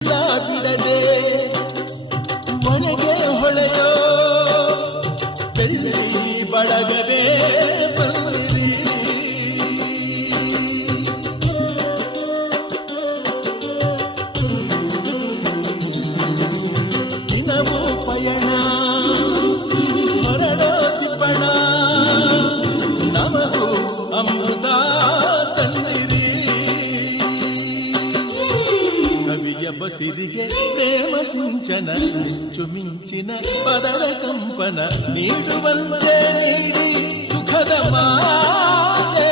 ಬಿಡದೆ ಒಣಗೆ ಹೊಳೆಯೋ ಬೆಳ್ಳಿ ಬಳಗವೇ ಬಂದಿರಿ ದಿನವೂ ಪಯಣ ಹೊರಡೋ ತಿಪ್ಪಣ ನಮಗೂ ಅಮೃತ ತಂದಿರಿ ಕವಿಯ ಬಸಿರಿಗೆ ಪ್ರೇಮ ಸಿಂಚನ ಮಿಂಚು ಮಿಂಚಿನ ಪದರ ಕಂಪನ ನೀಡುವಂತೆ ನೀಡಿ ಸುಖದ ಮಾಲೆ